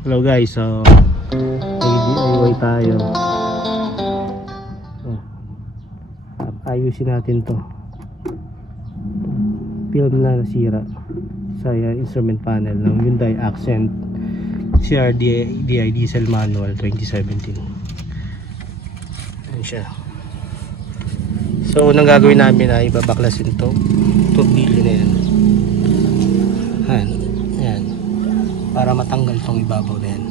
Hello guys, so mag-DIY tayo. Ayusin natin to film na nasira sa instrument panel ng Hyundai Accent CRDI diesel manual 2017. Ayan siya. So unang gagawin namin ay babaklasin to tornilyo na yan. Ayan, para matanggal tong ibabaw na yan.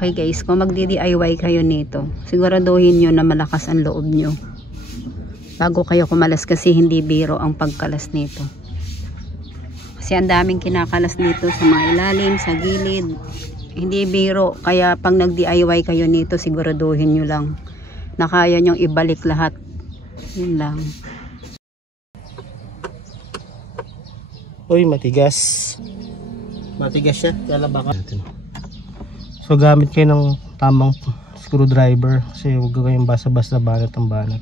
Okay guys, kung magdi-DIY kayo nito, siguraduhin nyo na malakas ang loob nyo bago kayo kumalas, kasi hindi biro ang pagkalas nito. Kasi ang daming kinakalas nito sa mga ilalim, sa gilid. Hindi biro, kaya pag nag-DIY kayo nito, siguraduhin nyo lang na kaya nyong ibalik lahat. Yun lang. Uy, matigas. Matigas siya, lalabakan natin. So gamit kayo ng tamang screwdriver kasi huwag kayong basta-basta banat ang banat.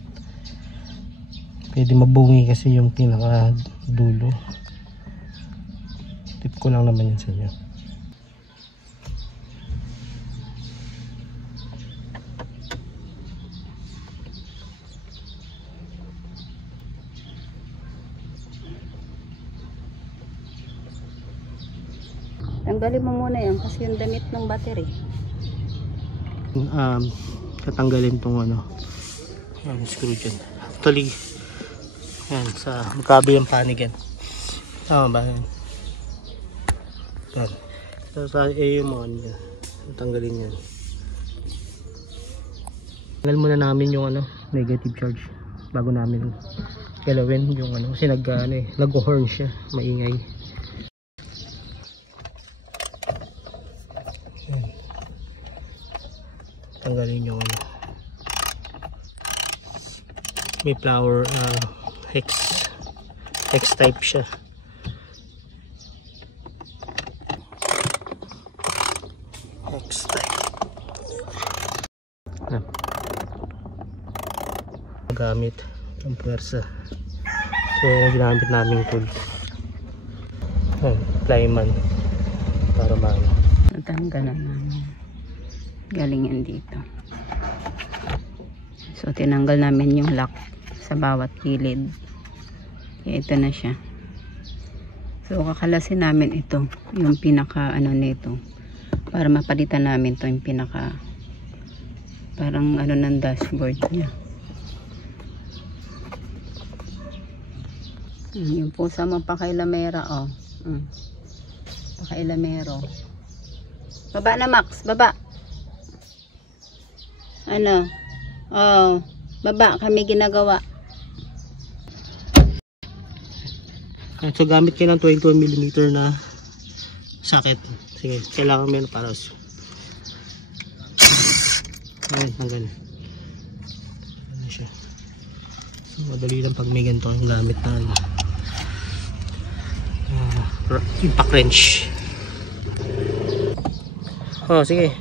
Pwede mabungi kasi yung pinaka dulo. Tip ko lang naman yun sa inyo. Tanggalin mo muna yan kasi yung damit ng battery. Tatanggalin tong ano, yung screw dyan. Actually, yan, sa magkabilang panig yan. Tama ba yan? Yan. So sa yung mga yan, tanggalin yan. Tanggal muna namin yung ano, negative charge bago namin galawin yung ano, kasi nag-horn siya, maingay. Tanggalin yung ano, may flower hex type siya. Hex type gamit ang pwersa. So ginamit namin tools, plyman, para maano. Natanggalan namin galingan dito. So tinanggal namin yung lock sa bawat gilid. Kaya ito na siya. So kakalasin namin ito, yung pinaka ano nito, para mapalitan namin to yung pinaka parang ano ng dashboard niya. Yung pusa mo pakailamera, oh. Pakailamero. Baba na Max, baba. Ano? Oh, baba kami ginagawa. So gamit kayo ng 21mm na socket. Sige, kailangan meron para sa hanggang ano siya. So madali lang pag may ganito ang gamit na impact wrench. Oh, sige.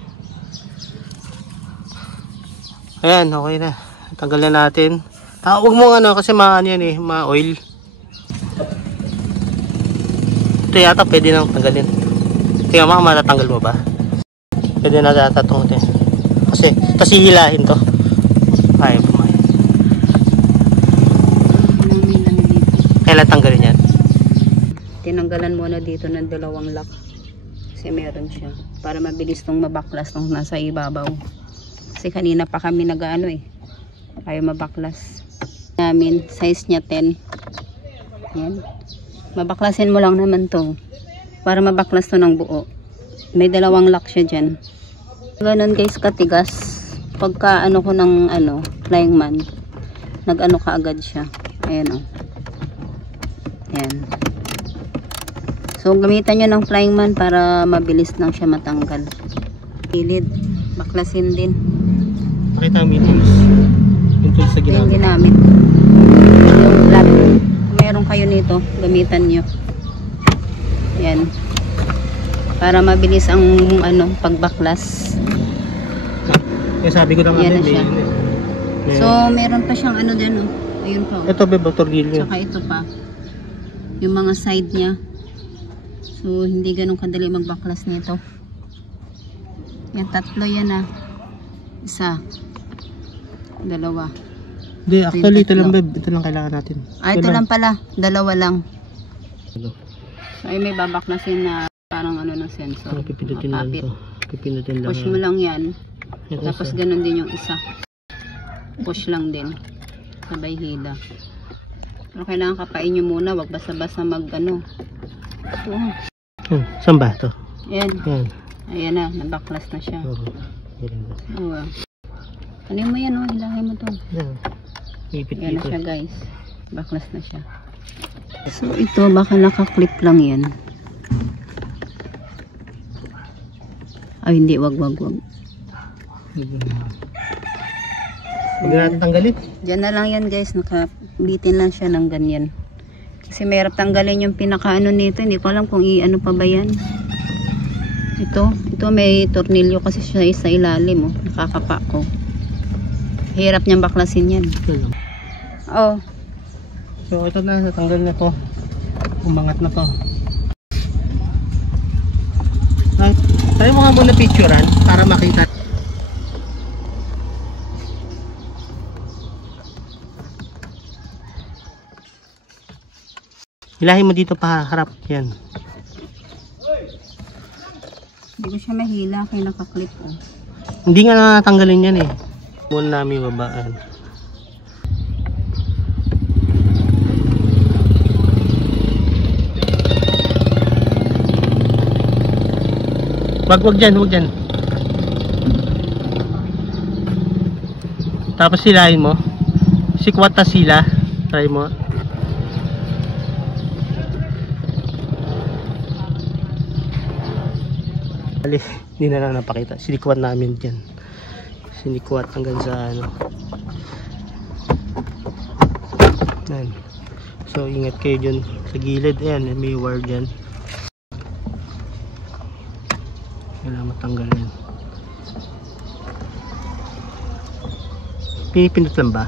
Ayan, okay na. Tanggal na natin. Huwag mo ano kasi maano yan eh, ma-oil. Ito yata pwede nang tanggalin. Tingnan mo, matatanggal mo ba? Pwede na yata itong kasi hihilahin to. Ay, pumahay. Kailan tanggalin yan? Tinanggalan muna dito ng dalawang lock. Kasi meron siya. Para mabilis tong mabaklas tong nasa ibabaw. Kasi kanina pa kami nag-ano eh. Ayaw mabaklas. Namin, size niya 10. Yan. Mabaklasin mo lang naman to. Para mabaklas to ng buo. May dalawang lock siya dyan. Ganon guys katigas. Pagka ano ko ng ano, flying man. Nag-ano ka agad siya. Ayan o. Ayan. So gamitan nyo ng flying man para mabilis lang siya matanggal. Gilid. Baklasin din. Pakita ang tools. Yung tools na ginamit. Yung ginamit. Yung flat. Kung meron kayo nito, gamitan nyo. Yan. Para mabilis ang ano, pagbaklas. Kaya sabi ko naman yan na siya. So meron pa siyang ano dyan oh. Ayun pa oh. Ito bebo tornilyo. Tsaka ito pa. Yung mga side niya. So hindi ganun kadali magbaklas nito. Yan, tatlo yan ah. Isa. Dalawa. Hindi, actually ito lang babe. Ito lang kailangan natin. Ito lang pala. Dalawa lang. So ay may babaklasin na parang ano ng sensor. Pipindutin lang ito. Pipindutin lang. Push mo lang yan. Ito, Tapos ganun din yung isa. Push lang din. Sabay hila. Pero kailangan kapain nyo muna. Wag basta-basta mag ano. Saan ba ito? Yan. Yan. Ayan na. Nabaklas na siya. Oo. Ano mo yan, oh, hilahin mo to. Yan. Ipit Yan na siya guys. Baklas na siya. So ito, baka nakaklip lang yan. Ay hindi, wag. Huwag natin tanggalin. Diyan na lang yan guys. Nakabitin lang siya ng ganyan. Kasi mahirap tanggalin yung pinakaano nito. Hindi ko alam kung i-ano pa ba yan. Ito may tornilyo kasi siya sa ilalim. Oh. Nakakapa ko. Hirap niyang baklasin yan. Oh. So ito na, natanggal na to. Umangat na to. Ay, tayo mo nga muna picturean para makita. Hilahin mo dito pa harap yan. Hindi ko siya mahila kaya nakaklip oh. Hindi nga natanggalin yan eh. Muna namin babaan. Wag dyan. Tapos silahin mo. Sikwat na sila. Try mo. Hindi na lang napakita. Sinikwat namin dyan. Sinikwat hanggang sa ano. Yan. So ingat kayo dyan sa gilid. Ayan, may wire dyan. Kailangan matanggal yan. Pinipindot lang ba?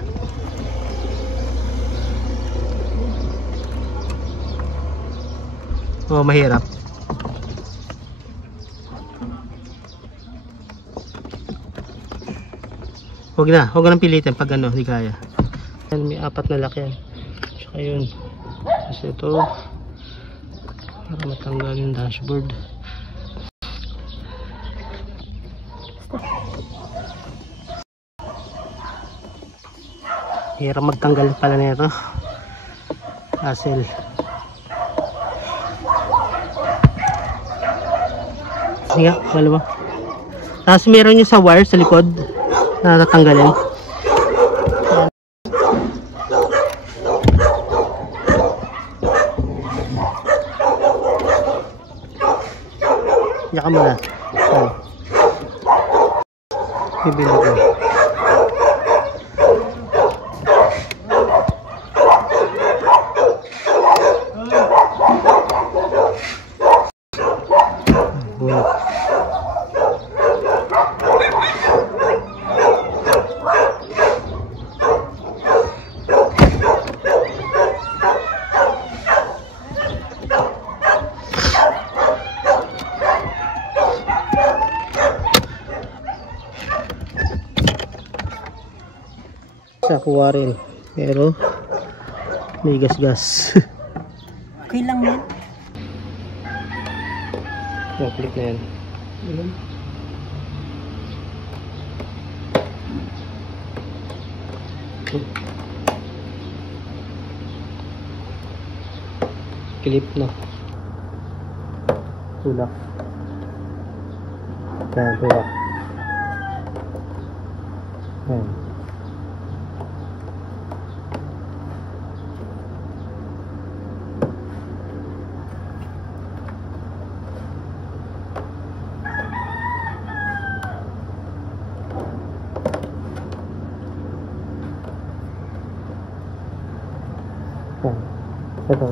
Oh, mahirap. Huwag ka nang pilitin pag ano, di kaya. Yan, may 4 na lock yan. Tsaka yun. Kasi ito, para matanggal yung dashboard. Hirap magtanggal pala nito. Hassle. Sige, dalawa. Tapos meron yung sa wire sa likod na tatanggalin. Yaka muna. Bibili ko. Sa kuha rin, pero may gas-gas. Okay lang yan. Click na yan. Clip na. Tulak. Yan, tulak. Yan. Ito.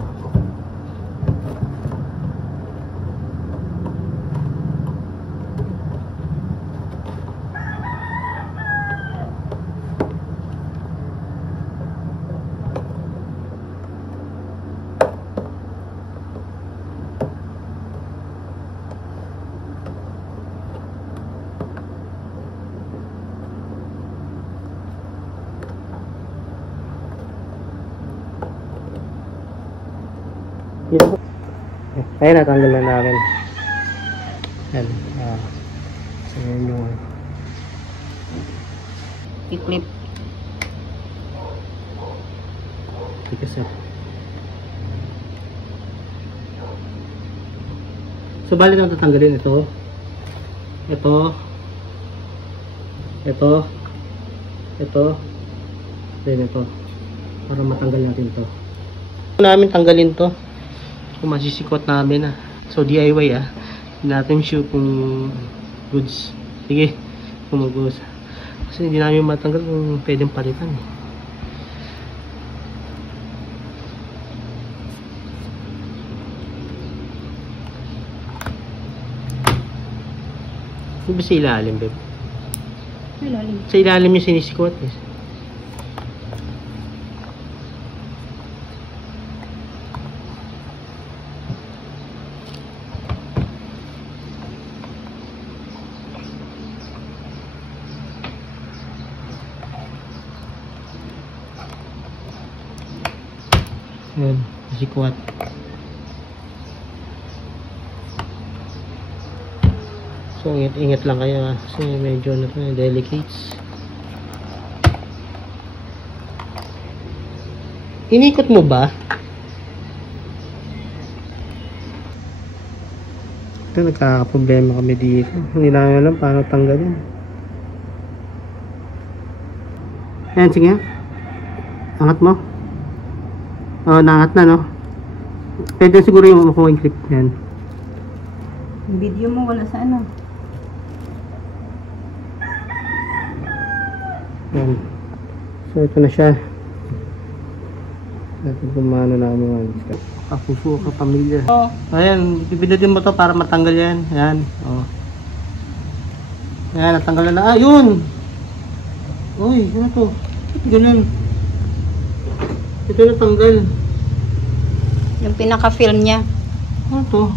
Ayan, natanggal na namin. Ayan. So, yun yung i-clip. tikas eh. So, bali na tatanggalin ito. Ito. Then ito. Para matanggal natin to. Namin tanggalin to. Kung masisikot namin So, DIY Hindi natin sure kung goods. Sige. Kung mag-goods. Kasi hindi namin matanggal kung pwedeng palitan Hindi ba sa ilalim, babe? Ilalim. Sa ilalim yung sinisikot eh. Yun, sisikwat. So, ingat lang kayo kasi medyo delicates. Inikot mo ba? Ito, nagkakaproblema kami dito. Hindi namin alam paano tanggalin. Ayan, sige. Angat mo. Oh, naangat na, no? Pwede siguro yung makuha yung clip yan. Yung video mo wala sa ano. Yan. So, ito na siya. Natin kung maano na mga kapuso ka pamilya. Oh. Ayan, pipindutin mo to para matanggal yan. Ayan. Oh. Ayan, natanggal na. Ah, yun! Uy, ano to? Ganun. Ito natanggal. Yung pinaka-film niya. Ano to?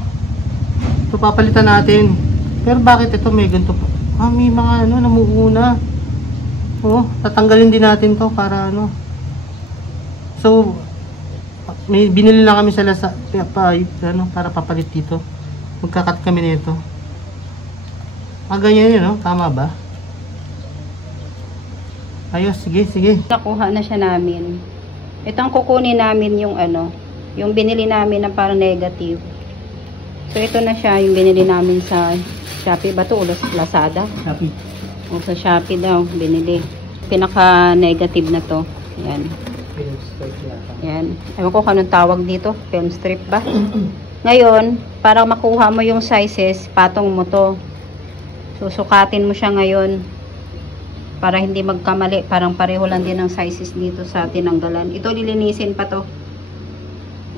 Ito papalitan natin. Pero bakit ito may ganito po? Ah, may mga namuuna. Oh, tatanggalin din natin to para So, may binili na kami sa para papalit dito. Magkakat kami nito. Ah, ganyan yun, no? Tama ba? Ayos, sige. Nakuha na siya namin. Ito ang kukunin namin yung yung binili namin na parang negative. So, ito na siya yung binili namin sa Shopee ba to? O Lazada? Shopee. O sa Shopee daw, binili. Pinaka-negative na to. Ayan. Ayan. Ewan ko kung anong tawag dito. Film strip ba? Ngayon, para makuha mo yung sizes, patong mo to. Susukatin mo siya ngayon. Para hindi magkamali. Parang pareho lang din ang sizes dito sa tinanggalan. Ito, lilinisin pa to.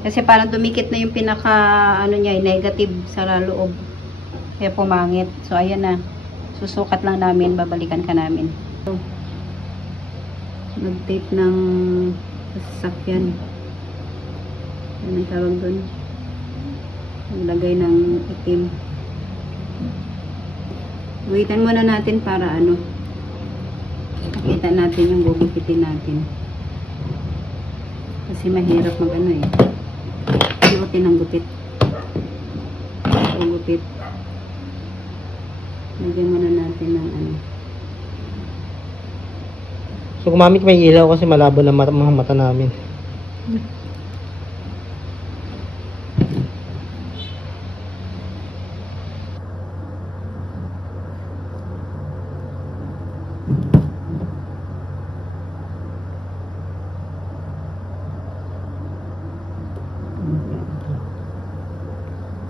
Kasi parang dumikit na yung pinaka, negative sa loob. Kaya pumangit. So, ayan na. Susukat lang namin. Babalikan ka namin. So, nag-tape ng sasakyan. Ano ang tawag doon? Naglagay ng itim. Waitan muna natin para makita natin yung gugupitin natin. Kasi mahirap Iutin ang gupit. Gupit. Lagyan muna natin ng So, gumamit may ilaw kasi malabo na mga mata namin.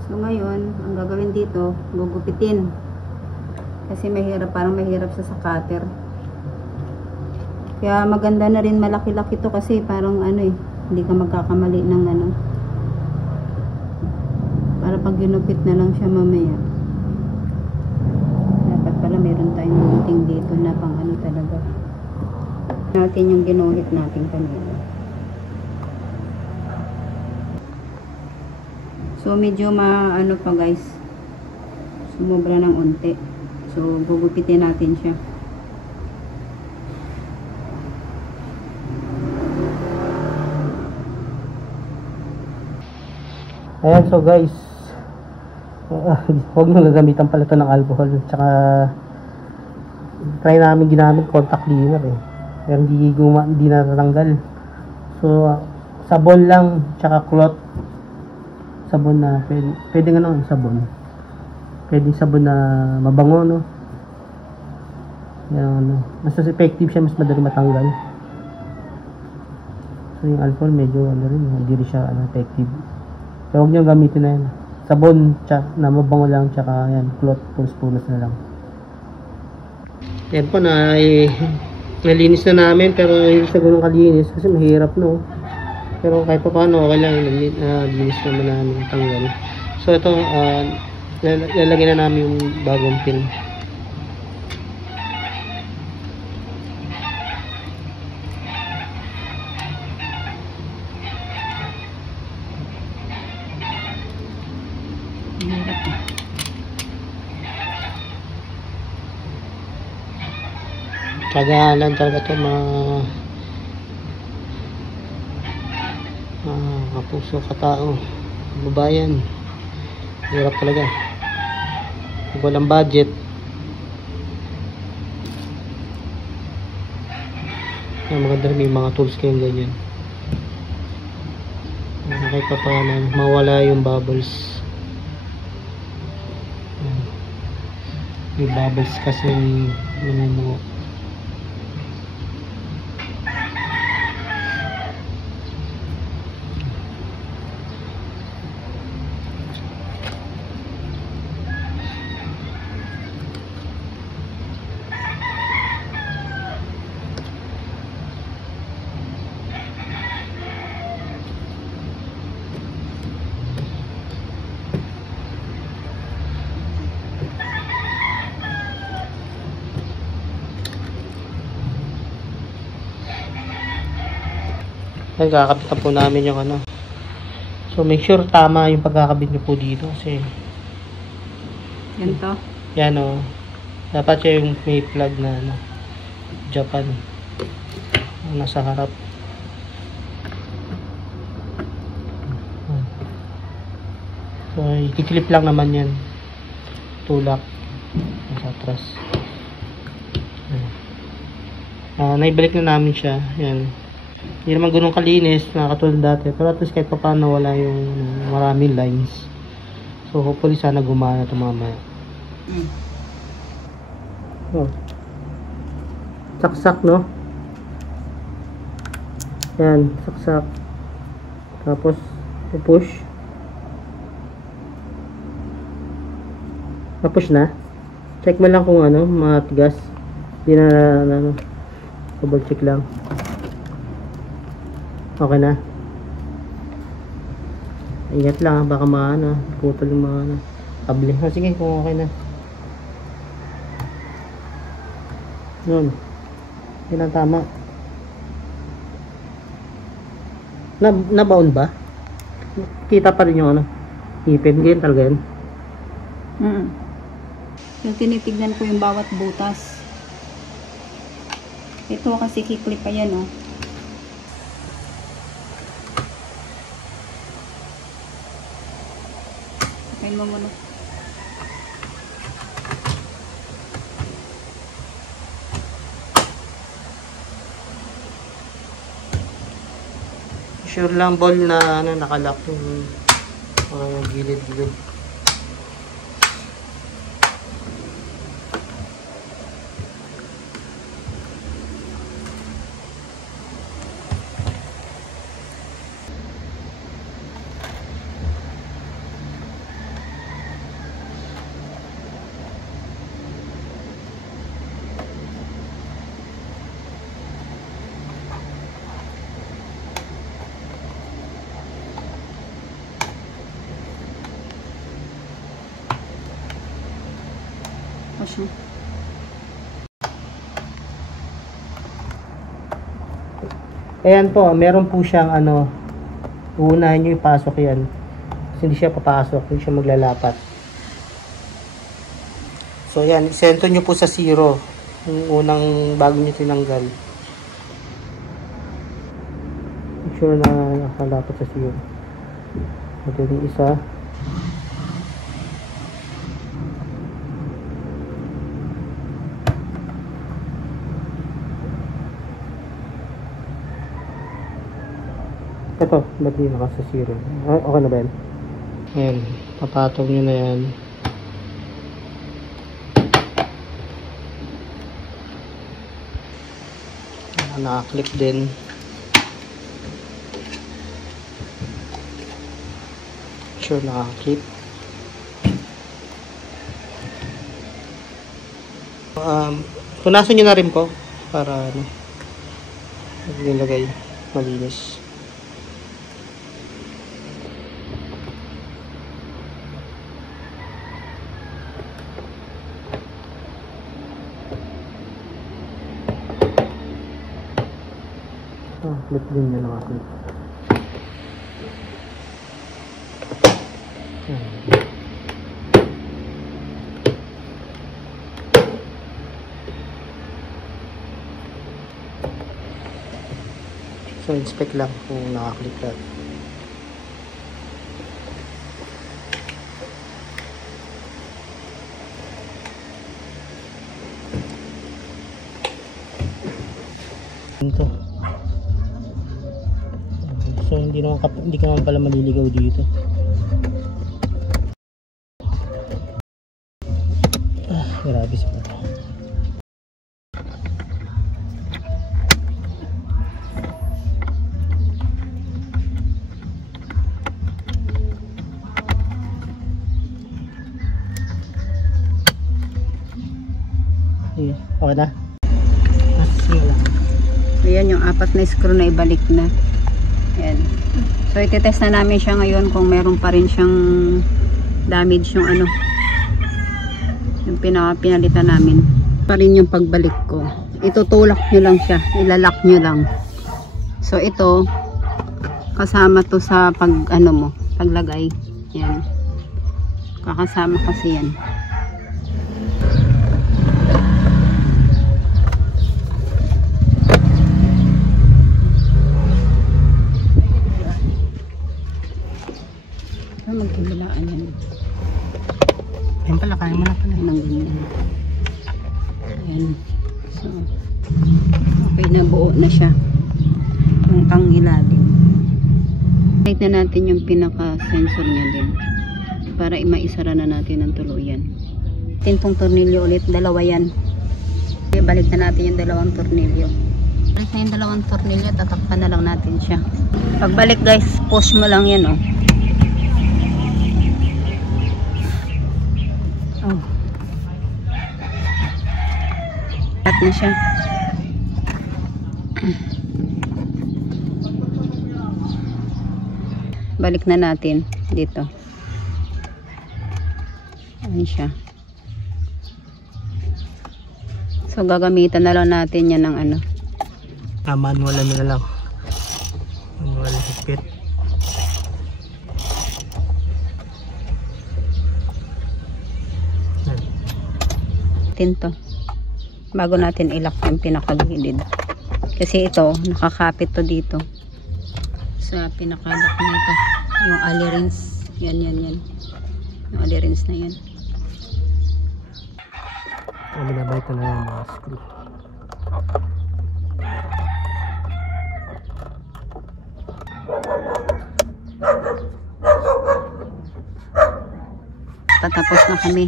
So, ngayon, ang gagawin dito, gugupitin. Kasi parang mahirap sa cutter. Kaya maganda na rin malaki-laki to kasi parang hindi ka magkakamali ng para pag ginupit na lang siya mamaya. Dapat pala meron tayong munting dito na pang talaga. Natin yung ginuhit natin kanina. So medyo pa guys. Sumobra ng unti. So gugupitin natin siya. Ayan, so guys, Huwag nyo gagamitan pala ito ng alcohol. Tsaka try namin ginamit contact cleaner eh. Pero hindi natatanggal. So sabon lang tsaka cloth. Sabon na pwede ano, sabon. Pwede sabon na mabango, no. Yan, ano. Mas effective siya, mas madali matanggal. So yung alcohol medyo ano rin, hindi rin siya effective. So huwag nyo gamitin na yan. Sabon na mabango lang, tsaka yan, cloth, punos-punos na lang. Yan po na nalinis na namin, pero hindi sa ganun kalinis kasi mahirap, no. Pero kahit pa paano okay lang, nalinis naman namin tanggal. So ito, lalagyan na namin yung bagong film. Tsaga lang talaga ito kapuso, katao, babayan. Hirap talaga. Walang budget. Maganda rin may mga tools kayong ganyan. Kahit pa paano mawala yung bubbles. Yung bubbles kasi namumuo. Kakabit na po namin yung ano. So make sure tama yung pagkakabit nyo po dito kasi yan to. Yan o. Dapat siya yung may plug na ano, Japan. Nasa harap. So ikiklip lang naman yan. Tulak. Nasa atras. Naibalik na namin siya. Yan. Hindi naman ganun kalinis na katulad dati, pero at least kahit pa paano wala yung maraming lines. So hopefully sana gumana ito mamaya. Oh. Saksak, no? Yan, saksak. Tapos push. Na-push na. Check mo lang kung ano, matigas. Hindi na ano, double check lang. Okay na. Ingat lang, baka maano, putol yung mga ano, kable. Sige, kung okay na. Yun. Yun ang tama. Nabound ba? Kita pa rin yung ano, ipin. Ganyan talaga yun. Yung tinitignan ko yung bawat butas. Ito kasi kiklip pa yan, oh. Kain mo muna. Sure lang ball na ano, nakalock yung mga gilid-gilid. Ayan po, meron po siyang ano, uunahin nyo ipasok yan. Kasi hindi siya papasok, hindi siya maglalapat. So ayan, isento nyo po sa 0. Yung unang bago nyo tinanggal. Make sure na nakalapat sa 0. Ito yung isa. Ito, ba't di naka sa 0? Ah, okay na ba yan? Ayan, papatong nyo na yan. Naka-clip din. Sure, naka-clip. Punasan nyo na rin po para ano, nilagay malinis. Clip din na naka-clip. So, inspect lang kung naka-clip lang. Ito. So, hindi ka naman pala maliligaw dito. Grabe sa pala. Okay na? Ayan yung 4 na screw na ibalik na. Ayan. So ititest na namin siya ngayon kung meron pa rin siyang damage yung ano, yung pinalitan namin. Pa rin yung pagbalik ko. Itutulak nyo lang siya. Ilalak nyo lang. So ito kasama to sa pag ano mo, paglagay. Ayan. Kakasama kasi yan. Magkibilaan yan. Ayan pala, kaya mo na pala. Nang ganyan. Ayan. So, okay na, buo na siya. Yung pang ilalim. Right na natin yung pinaka-sensor niya din. Para maisara na natin ang tuluyan. Tintong tornilyo ulit, dalawa yan. Balik na natin yung dalawang tornilyo. Balik na yung dalawang tornilyo, tatakpan na lang natin siya. Pagbalik guys, push mo lang yan oh. Oh. At na siya. Balik na natin dito. Ayan siya. So gagamitan na lang natin yan ng ano. Manual na lang. Manual higpit. To bago natin ilak yung pinakagilid kasi ito nakakapit to dito sa pinakalak nito yung alirins yan yung alirins na yan. Binabalik ko na yung mga screw. Patapos na kami.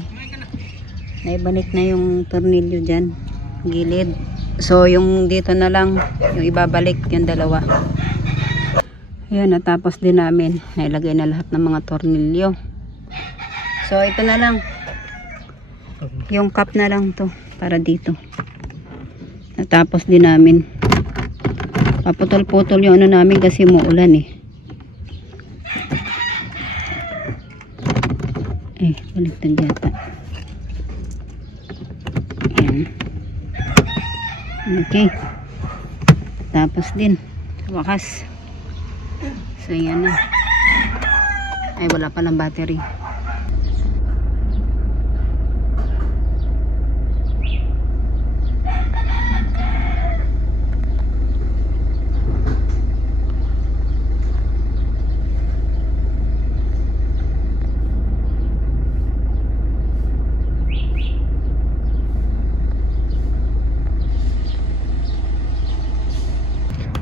Naibalik na yung tornilyo dyan, gilid. So yung dito na lang, yung ibabalik yung dalawa. Ayan, natapos din namin. Nailagay na lahat ng mga tornilyo. So ito na lang. Yung cap na lang to para dito. Natapos din namin. Paputol-putol yung ano namin kasi muulan eh. Baliktad yata. Okay. Tapos din sa wakas. So yan na. Ay wala palang battery.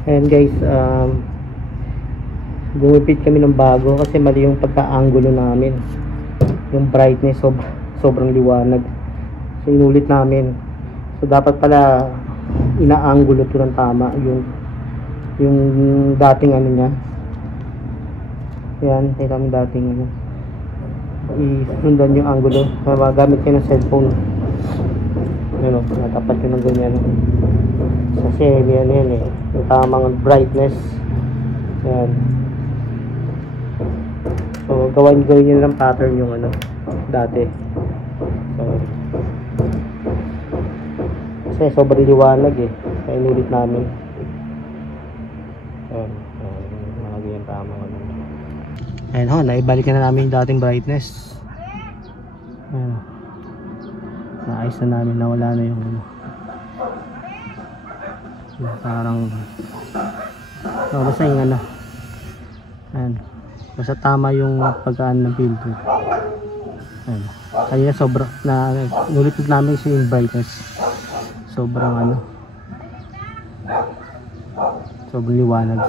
And guys, Gumipit kami ng bago kasi mali yung pagka-angulo namin. Yung brightness sobrang liwanag. So inulit namin. So dapat pala ina-angulo to ng tama yung dating ano niya. Yan, ito kami dating ano. Isundan yung angulo. Gamit kayo ng cellphone. Ano, natapat yun ng ganyan. Kasi yan eh. Yung tamang brightness. Yan. So gawin nyo ng pattern yung ano dati. So kasi sobrang liwanag eh, kaya inulit namin. Mga ganyan tama ano. Ayun ho, naibalik na namin yung dating brightness. Ayun, naayos na namin, nawala na yung ano, parang basta yung ano, ayun, basta tama yung pagkaan ng filter. Ayun, kanina sobra na nulit namin yung brightness, sobrang ano, sobrang liwanag.